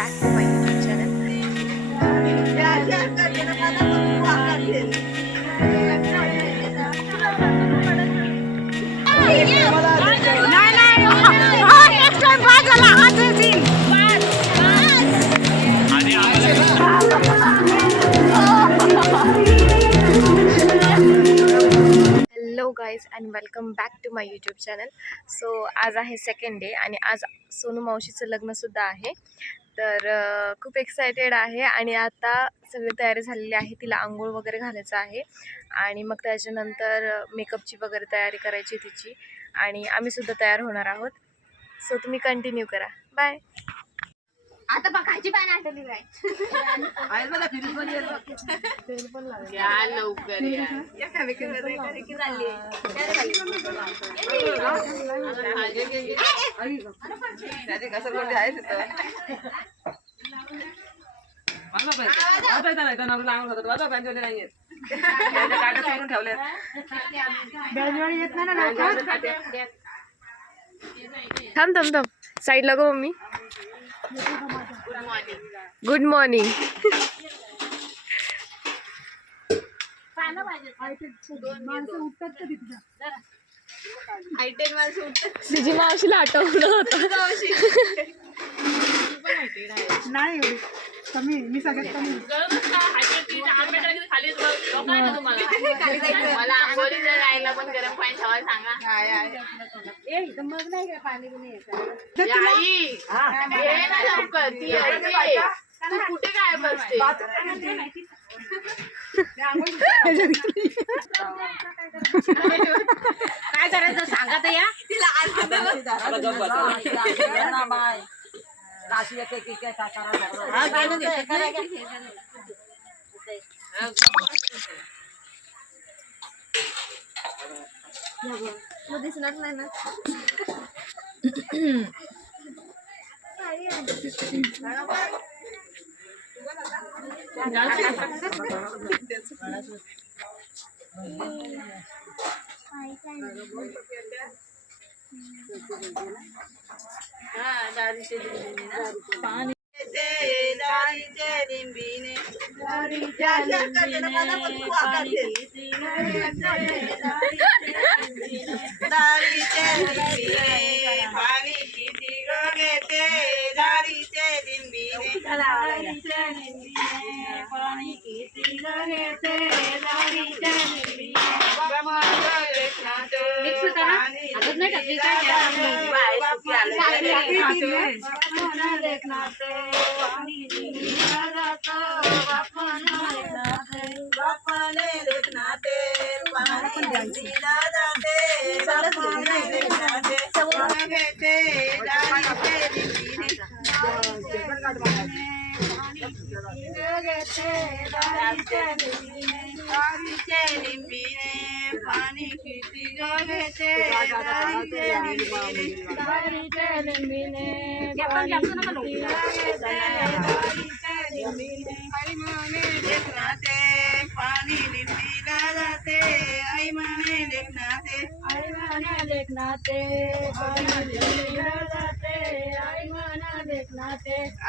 back to my YouTube channel. Hello guys and welcome back to my YouTube channel. So आज आहे second day आणि आज सोनू मावशीचं लग्नसुद्धा आहे. तर खूप एक्सायटेड आहे आणि आता सगळी तयारी झालेली आहे. तिला आंघोळ वगैरे घालायचं आहे आणि मग त्याच्यानंतर मेकअपची वगैरे तयारी करायची तिची आणि आम्हीसुद्धा तयार होणार आहोत. सो तुम्ही कंटिन्यू करा. बाय. आता बघायची पाय आठवली काय या लवकर थांब थांब थांब साईडला गो मम्मी. Good morning. तुझी मावशीला आठवलं होतं. नाही एवढी कमी, मी सगळ्यात कमी. मला आंघोळी जायला पण गरम पाणी ठेवायला सांगा. मग नाही काय पाणी बिणी लवकर तू कुठे काय बसते. काय करायचं सांगा तर या दिसणार नाही ना.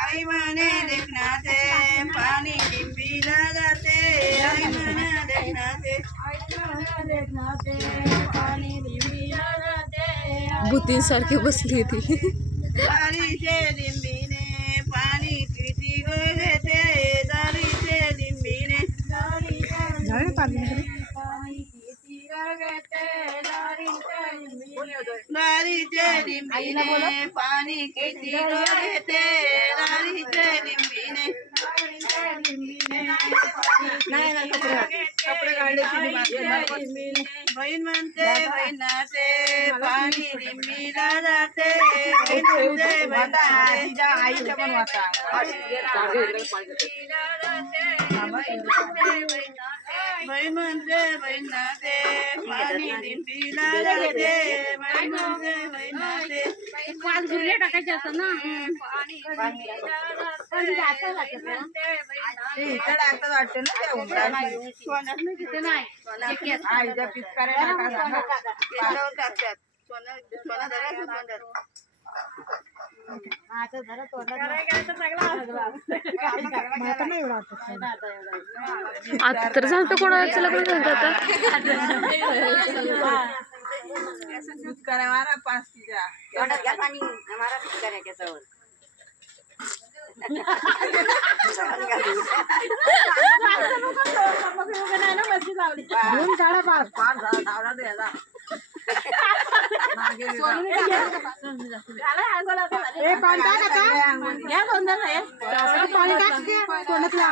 आई माने देखनाते पाणी लिंबीला जाते. आई माने देखनाते पाणी लिंबीला जाते. भूतींसारखी बसली होती. दारीचे लिंबीने पाणी किती घेते. दारीचे लिंबीने पाणी दारीचे लिंबीने पाणी किती घेते. दारीचे लिंबीने कपडे काढले. बहीण म्हणते बहिणाचे पाणी लिंबीला जाते. आईच्या पण वाटा बहीण म्हणते बहिणाचे पाणी लिंबीला जाते. बहीण म्हणते बहिणाचे टाकायचे असं ना टाकतात वाटते ना त्या आईच्या पिचकाऱ्या टाकतात. आता नाही एवढं आठवत. आता तर झालं कोणाचं लग्न झालं आता. दोन काढा पार. ए, पाणी टाक आता. पाणी टाक की, तोंडातलं.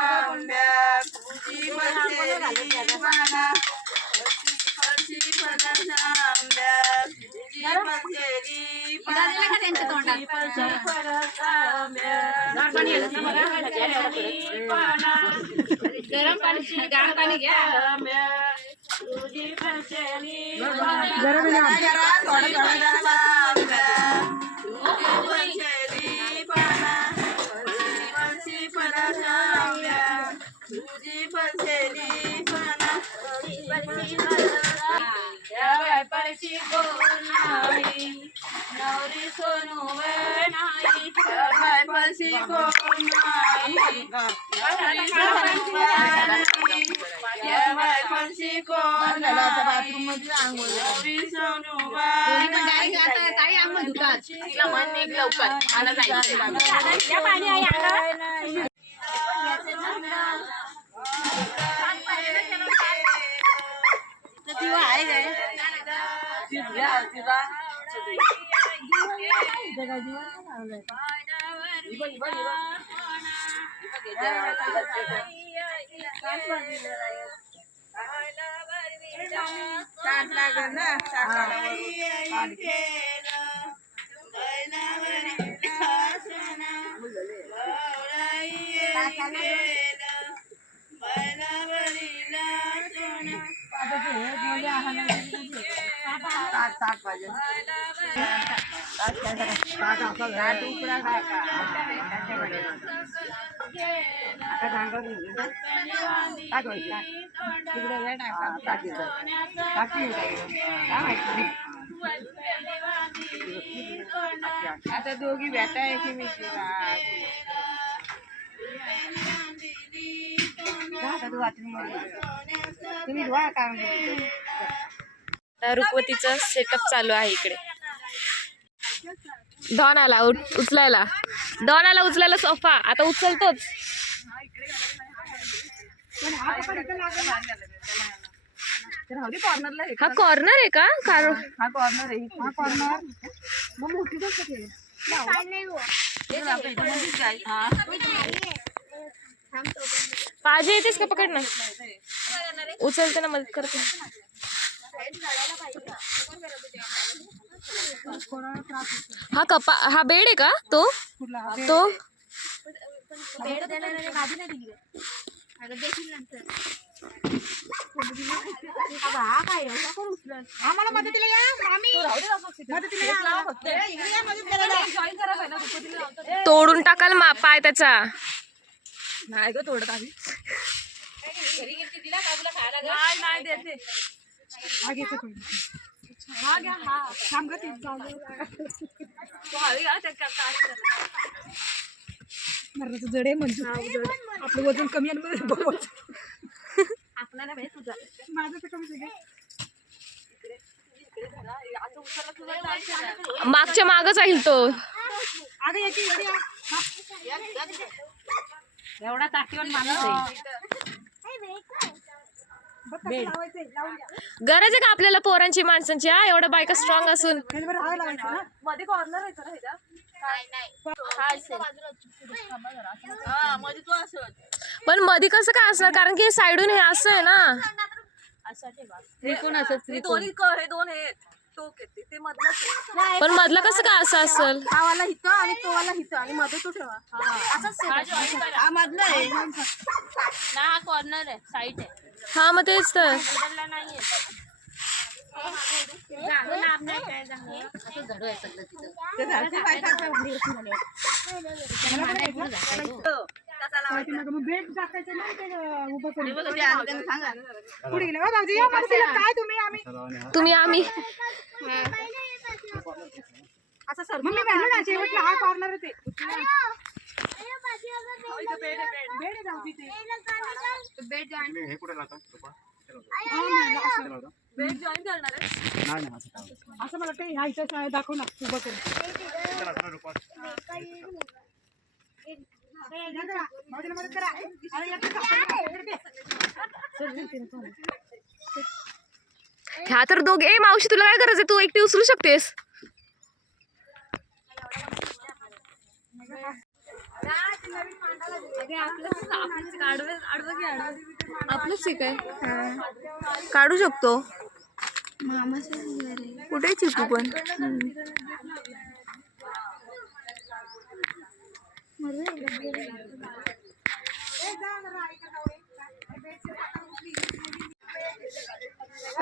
गरम पाणी गार पाणी घ्या. जरा बी नाही. नवरी सोनू नाही तिला मन एक लवकर मला जायचंय. आता दोघी भेटाय की मी रुकवतीचं सेटअप चालू आहे इकडे. डॉन आला उचलायला. डॉन आला उचलायला सोफा. आता उचलतोच. हा कॉर्नर आहे का? हा कॉर्नर. मग मोठी गोष्ट केली. पाहिजे येतेस का? पकड ना. उचलते ना, मदत करते. हा कपा हा बेड आहे का? तो आम्हाला मदतीला या. मदतीला या. तोडून टाकाल पाय त्याचा. नाही ग तोडत आम्ही. हा घे तो. हा घ्या. हा थांब ग ती मरणाचं जड आहे म्हणजे आपलं वजन कमी आहे. आपल्याला माझं तर कमी आहे. मागच्या मागच राहील तो. अगं याची एवढा ताकीवर माणूस आहे. गरज आहे का आपल्याला पोरांची माणसांची? हा एवढ्या बायका स्ट्रॉंग असून. मध्ये कॉर्नर आहे ना. पण मध्ये कसं काय असणार? कारण की साईडून हे असं आहे ना. पण मधलं कसं काय असं असेल? वाला हिथं आणि तो वाला हिथं आणि मध्ये तो ठेवा. हा मधलं आहे. हा कॉर्नर आहे, साईड आहे. हा मग तेच तर. बेड टाकायचं ना ते उभं करून. पुढे गेले हो भाऊजी. या मदतीला. काय तुम्ही आम्ही तुम्ही आम्ही असं सर मग मी म्हणलं ना शेवटला हा कॉर्नरच आहे. बेड आहे जाऊ तिथे. हे कुठे लावता बेड जॉईन करणार आहे. नाही नाही असं काय असं मला वाटतं ह्या इथं दाखव ना उभं करून. भाऊजीला मदत करा. अरे येतं का? ह्या तर दोघे ए मावशी तुला काय करायचं तू एकटी उचलू शकतेस. आपलंच आहे काय काढू शकतो. कुठे चिकू पण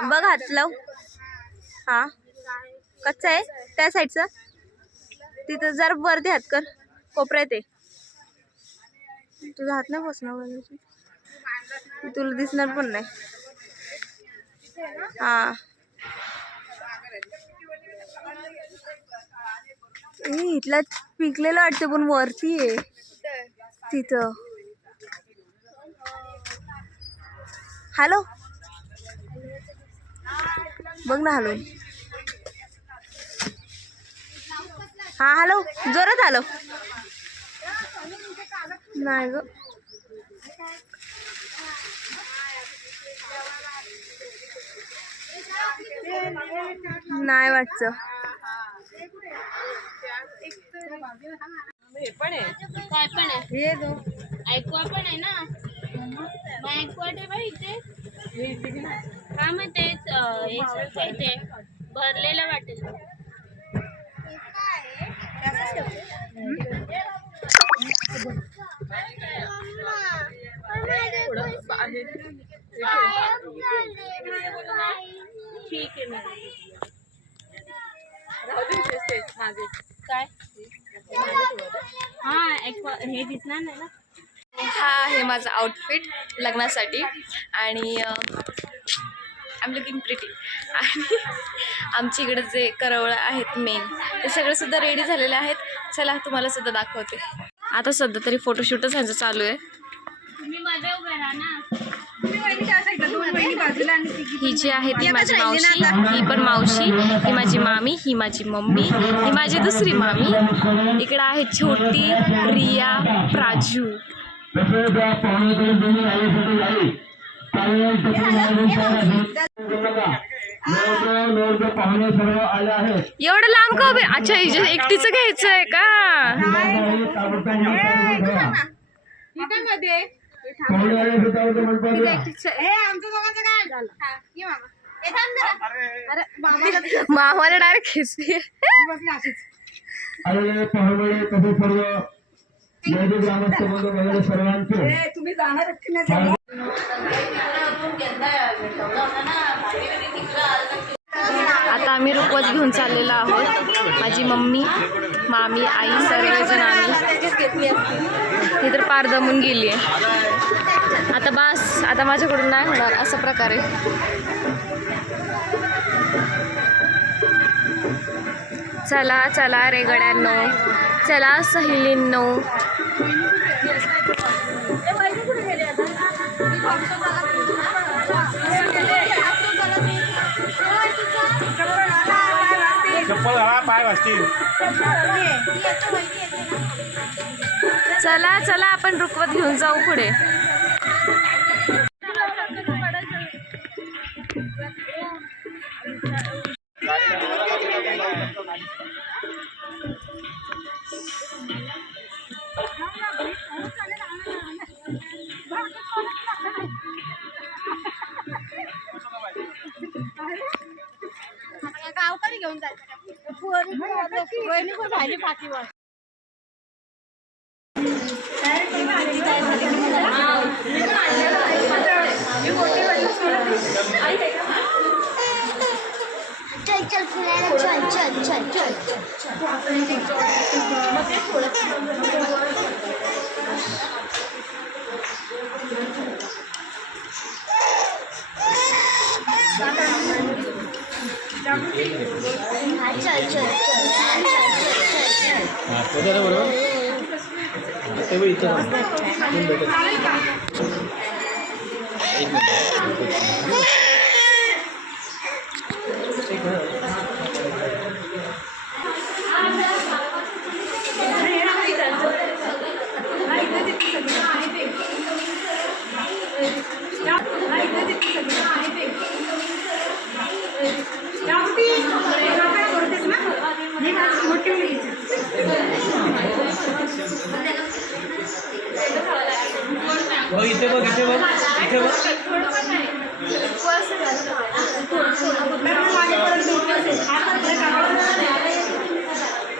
बघ हात लाव. हा कच्चा आहे त्या साईडचा तिथं जरा वरती हात कर कोपऱ्यात आहे. तुझा हात नाही बसणार तुला दिसणार पण नाही. हा इथला पिकलेला वाटते पण वरती आहे तिथं. हॅलो बघ ना हॅलो. हा हॅलो जोरात हॅलो. नाही ग नाही वाटत. हे पण आहे काय पण आहे हे दो ऐकवा पण आहे ना. मग ऐकवा ठेवा इथे. हे इथे की नाही हा मग तेच इथे भरलेलं वाटेल. थोडं आहे ठीक आहे मग. राहू दे इथेच ते मागे काय हा ऐकवा हे दिसणार नाही ना. हा आहे माझा आउटफिट लग्नासाठी आणि आय एम लुकिंग प्रिटी. आणि आमच्या इकडे जे करवळं आहेत मेन ते सगळे सुद्धा रेडी झालेले आहेत. चला तुम्हाला सुद्धा दाखवते. आता सध्या तरी फोटोशूटच ह्यांचं चालू आहे. तुम्ही मध्ये उभे राहा ना. ही जी आहे ती माझी मावशी, ही पण मावशी, ही माझी मामी, ही माझी मम्मी, ही माझी दुसरी मामी. इकडे आहे छोटी रिया प्राजू. एवढं लांब का उभे. अच्छा एकटीचं घ्यायचं आहे का. मामाला डायरेक्ट खेचते. तुम्ही जाणार की नाही. आता आम्ही रुखवत घेऊन चाललेलो आहोत. माझी मम्मी मामी आई सर्वजण आम्ही. ती तर पार दमून गेली आहे. आता बस आता माझ्याकडून नाही होणार असा प्रकारे. चला चला रे गड्यांनो, चला सहेलींनो. चला चला आपण रुखवत घेऊन जाऊ पुढे. गावकरी घेऊन जायचं झाली पाठीवर. चल चल फुलायला चल चल चल चल चल चल चल चल हा त्याच्याला बरोबर ते बघ इथं थांब. इथून भेटत. एक मिनिट. एक मिनिट. बघ इथे बघ इथे बघ इथे बघ.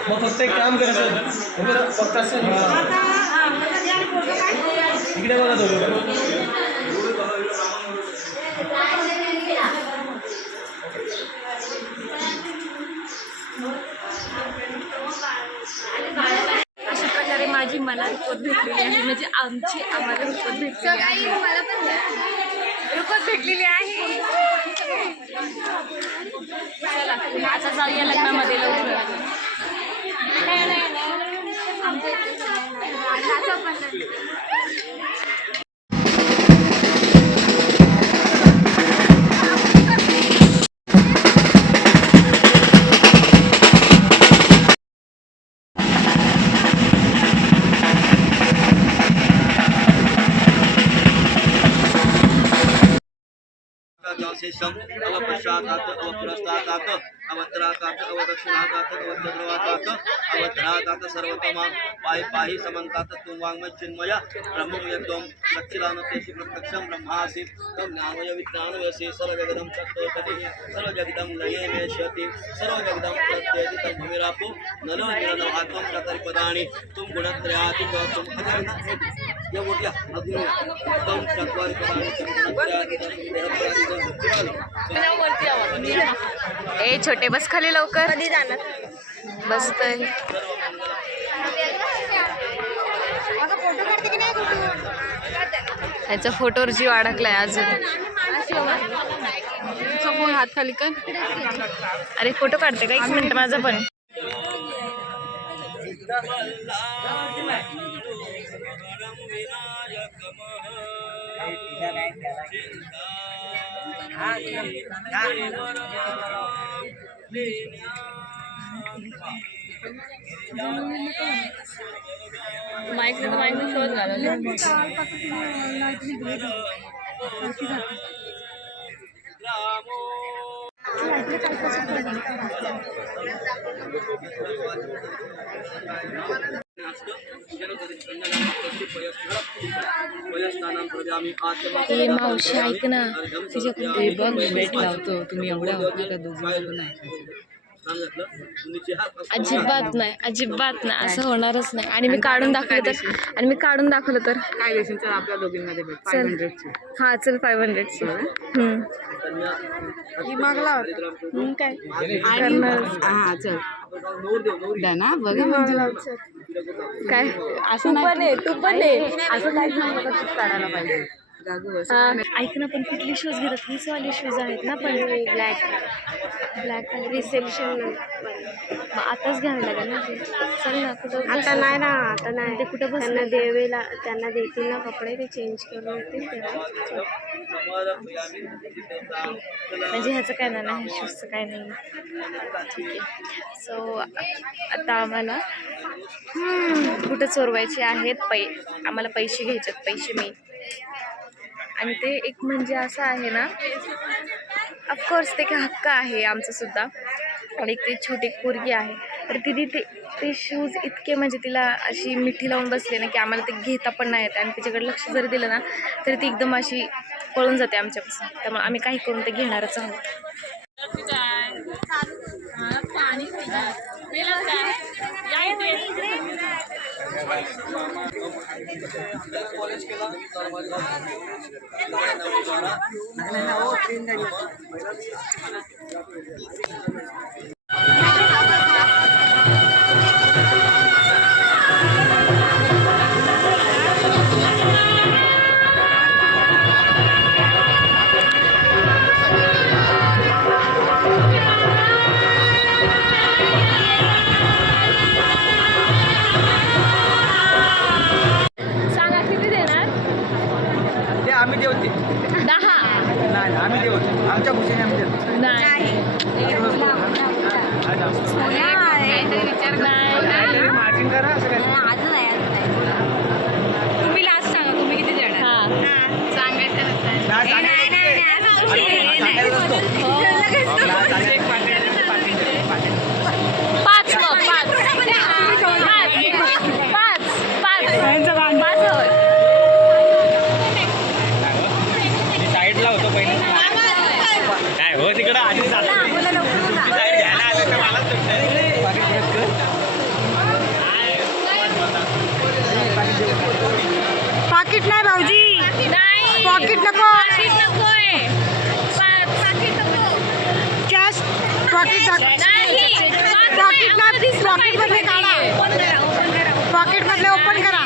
मग फक्त एक काम करायचं फक्त असं इकडे बघा दोघं. अशा प्रकारे माझी मला रुपवत भेटलेली आहे, म्हणजे आमची आम्हाला रुपवत भेटलेली आहे. रुपवत भेटलेली आहे. चला आता जाऊया लग्नामध्ये लवकर. शेषम अवपश्चातात अवपुरस्तातात अवत्रातात अवदक्षिणातात अवचंद्रवातात अवधरातात सर्वतमा पाहि पाहि समन्तात तुम वाङ्मय चिन्मय ब्रह्मं यद्वं लक्षिलानतेषि प्रत्यक्षं ब्रह्मासि तं नामय विज्ञानवयसि सर्वजगदं चतुर्पतिः सर्वजगदं लये मेष्यति सर्वजगदं प्रत्येति तं भूमिरापो नलो निरनवात्वं चतुर्पदानि तुम गुणत्रयाति तुम अगणित या मोठ्या अग्निया तं चत्वारिपदानि ए छोटे बस खाली लवकर. कधी जाणार? बसतय. ह्याच्या फोटोवर जीव अडकलाय अजून. फोन हात खाली कर. अरे फोटो काढते का? एक मिनिट माझा पण. माईक तर माईक शोध घालवले. ए मावशी ऐक ना, ते बघ भेट लावतो. तुम्ही एवढ्या होत ना दोघी नाही. अजिबात नाही, अजिबात नाही, असं होणारच नाही. आणि मी काढून दाखवलं तर काय देशील तर आपल्या दोघींमध्ये भेट 500 ची. हा चल 500 ची. मागला होता काय हा चल ना बघ. काय असं नाही तू पण आहे असं काहीच नाही काढायला पाहिजे. ऐक ना, पण कुठले शूज घेतात? हीच वाले शूज आहेत ना, पण ब्लॅक रिसेप्शन. मग आताच घ्यावं लागेल ना. चल ना, कुठं आता नाही ना, आता नाही. ते कुठं बस त्यांना देतील ना कपडे, ते चेंज करून येतील तेव्हा. म्हणजे ह्याचं काय नाही, शूजचं काय नाही. ठीक आहे. सो आता आम्हाला कुठं चोरवायचे आहेत आम्हाला पैसे घ्यायचे आहेत. पैसे मी. आणि ते एक म्हणजे असं आहे ना, ऑफकोर्स ते काय हक्क आहे आमचं सुद्धा. आणि एक ते छोटी पोरगी आहे, तर तिने ते शूज इतके म्हणजे तिला अशी मिठी लावून बसले ना, की आम्हाला ते घेता पण नाही येत. आणि तिच्याकडे लक्ष जरी दिलं ना, तरी ती एकदम अशी पळून जाते आमच्यापासून. त्यामुळे आम्ही काही करून ते घेणारच आहोत. पाकिट नाही भाऊजी, नाही पॉकेट नको, पाकीट नकोय पाकीट नको कॅश पॉकेट नाही पॉकेट नाही, पॉकेट मधले काढा, पॉकेट मधले ओपन करा.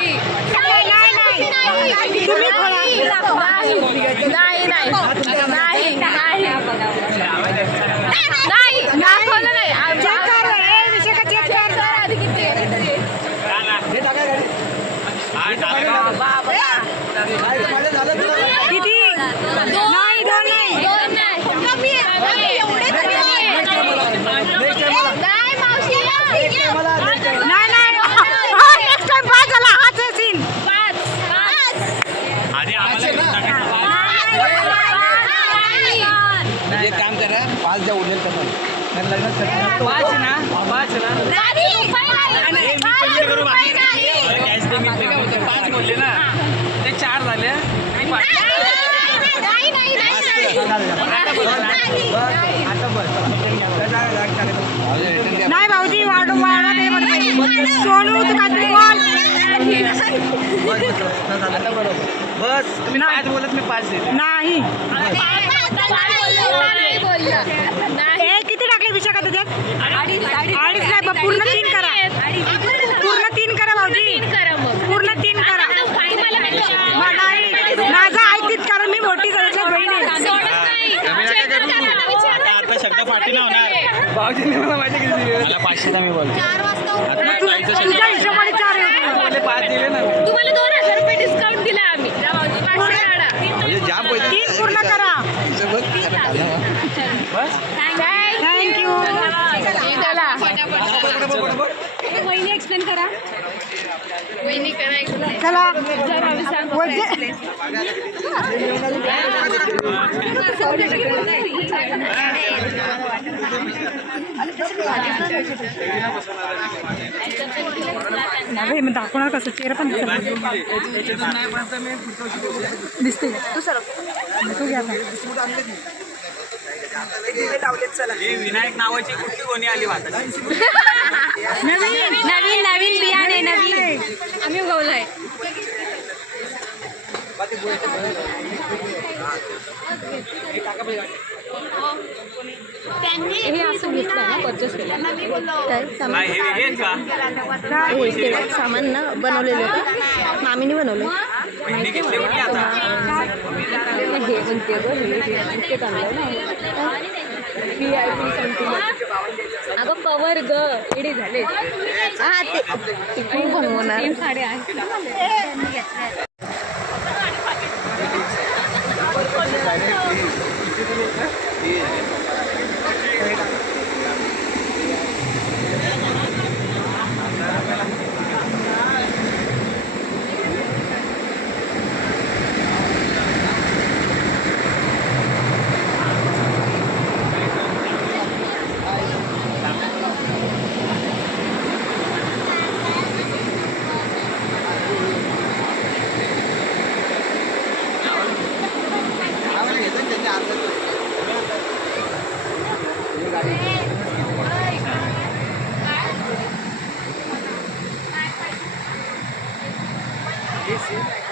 नाही तुम्ही खोला. नाही नाही नाही नाही दाखवलं नाही चेक कर हे विषय का चेक कर. आधी किती आहे? किती नाही दोन नाही दोन नाही कमी आहे एवढे कमी आहे नाही मावशी नाही नाही नेक्स्ट टाइम पाच झाला हाच आहे सीन. एक काम करा 5 द्या उरलेल कसं लग्नात 5 ना 5 ना पाच बोलले ना ते 4 झाले नाही भाऊजी वाढवणार नाही म्हणते. सोनू तू काहीतरी बोल. आता बरोबर बस तुम्ही 5 बोलत मी 5 दिले नाही नाही बोललं हे किती टाकले विषय का त्याच्यात अडीच नाही बा, पूर्ण 3 करा, पूर्ण 3 करा भाऊजी, करा मग पूर्ण 3 करा. मग नाही माझा ऐकतीत कारण मी मोठी झाल्याच्या बहीण आहे. आता शब्द पाठी ना होणार भाऊजीने मला माहिती किती दिले मला 500 मी बोलतो तुझ्या हिशोबाने 4 होते. 5 दिले ना तुम्हाला 2000 रुपये डिस्काउंट दिला आम्ही जा भाऊजी, 500 काढा. म्हणजे जाम 3 पूर्ण करा. बस थँक्यू. चला वहिनी एक्सप्लेन करा. वहिनी करा चला नाही मग दाखवणार कसं चेहरा पण दिसते तू सर तू घ्या विनायक नावाची कुठली कोणी आली वाटत नवीन नवीन नवीन बियाणे नवीन आम्ही उगवलंय हे असं घेतलं ना परचेस केलं काय सामान हे सामान ना बनवलेलं होतं मामीने बनवलं हे म्हणते ते चांगलं ना VIP समथिंग अगं कवर ग एडी झाले हा ते खूप बनवणार साड्या आहेत Esse